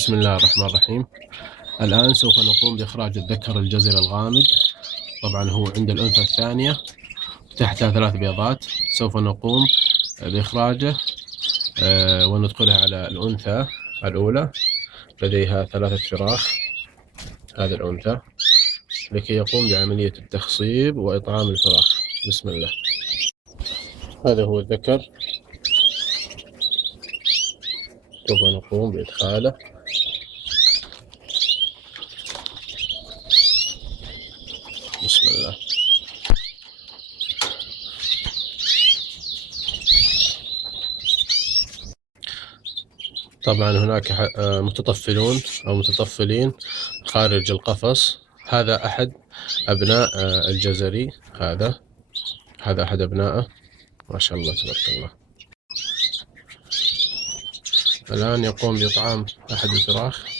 بسم الله الرحمن الرحيم. الآن سوف نقوم بإخراج الذكر الجزري الغامق. طبعا هو عند الأنثى الثانية تحتها 3 بيضات. سوف نقوم بإخراجه وندخلها على الأنثى الأولى لديها 3 فراخ. هذه الأنثى لكي يقوم بعملية التخصيب وإطعام الفراخ. بسم الله. هذا هو الذكر، سوف نقوم بإدخاله. بسم الله. طبعا هناك متطفلون أو متطفلين خارج القفص. هذا أحد أبناء الجزري. هذا أحد أبنائه، ما شاء الله تبارك الله. الآن يقوم بإطعام أحد الفراخ.